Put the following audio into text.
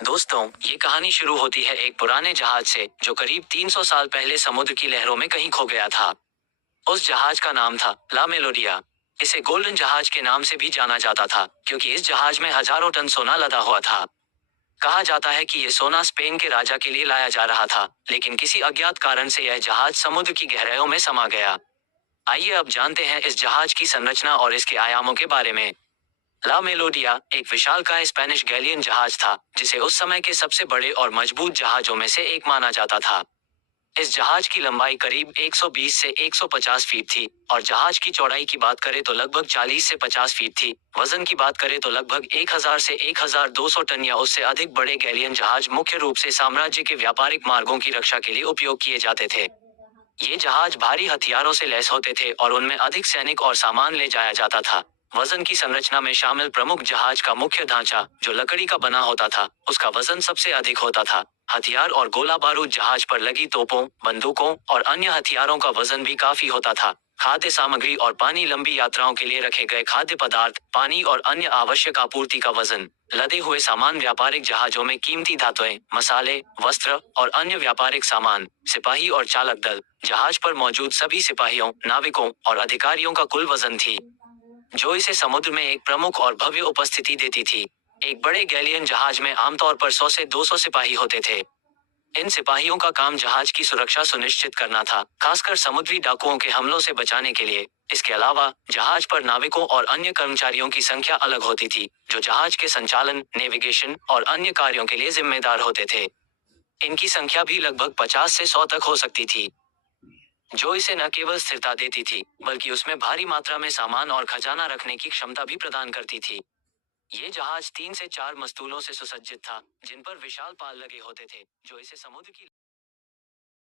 दोस्तों, ये कहानी शुरू होती है एक पुराने जहाज से जो करीब 300 साल पहले समुद्र की लहरों में कहीं खो गया था। उस जहाज का नाम था ला मेलोडिया। इसे गोल्डन जहाज के नाम से भी जाना जाता था क्योंकि इस जहाज में हजारों टन सोना लदा हुआ था। कहा जाता है कि यह सोना स्पेन के राजा के लिए लाया जा रहा था, लेकिन किसी अज्ञात कारण से यह जहाज समुद्र की गहराइयों में समा गया। आइए अब जानते हैं इस जहाज की संरचना और इसके आयामों के बारे में। ला मेलोडिया एक विशालकाय स्पेनिश गैलियन जहाज था, जिसे उस समय के सबसे बड़े और मजबूत जहाजों में से एक माना जाता था। इस जहाज की लंबाई करीब 120 से 150 फीट थी और जहाज की चौड़ाई की बात करें तो लगभग 40 से 50 फीट थी। वजन की बात करें तो लगभग 1000 से 1200 टन या उससे अधिक। बड़े गैलियन जहाज मुख्य रूप से साम्राज्य के व्यापारिक मार्गों की रक्षा के लिए उपयोग किए जाते थे। ये जहाज भारी हथियारों से लैस होते थे और उनमें अधिक सैनिक और सामान ले जाया जाता था। वजन की संरचना में शामिल प्रमुख जहाज का मुख्य ढांचा, जो लकड़ी का बना होता था, उसका वजन सबसे अधिक होता था। हथियार और गोला बारूद, जहाज पर लगी तोपों, बंदूकों और अन्य हथियारों का वजन भी काफी होता था। खाद्य सामग्री और पानी, लंबी यात्राओं के लिए रखे गए खाद्य पदार्थ, पानी और अन्य आवश्यक आपूर्ति का वजन। लदे हुए सामान, व्यापारिक जहाजों में कीमती धातुएं, मसाले, वस्त्र और अन्य व्यापारिक सामान। सिपाही और चालक दल, जहाज पर मौजूद सभी सिपाहियों, नाविकों और अधिकारियों का कुल वजन थी, जो इसे समुद्र में एक प्रमुख और भव्य उपस्थिति देती थी। एक बड़े गैलियन जहाज में आमतौर पर 100 से 200 सिपाही होते थे। इन सिपाहियों का काम जहाज की सुरक्षा सुनिश्चित करना था, खासकर समुद्री डाकुओं के हमलों से बचाने के लिए। इसके अलावा जहाज पर नाविकों और अन्य कर्मचारियों की संख्या अलग होती थी, जो जहाज के संचालन, नेविगेशन और अन्य कार्यों के लिए जिम्मेदार होते थे। इनकी संख्या भी लगभग 50 से 100 तक हो सकती थी, जो इसे न केवल स्थिरता देती थी, बल्कि उसमें भारी मात्रा में सामान और खजाना रखने की क्षमता भी प्रदान करती थी। ये जहाज 3 से 4 मस्तूलों से सुसज्जित था, जिन पर विशाल पाल लगे होते थे, जो इसे समुद्र की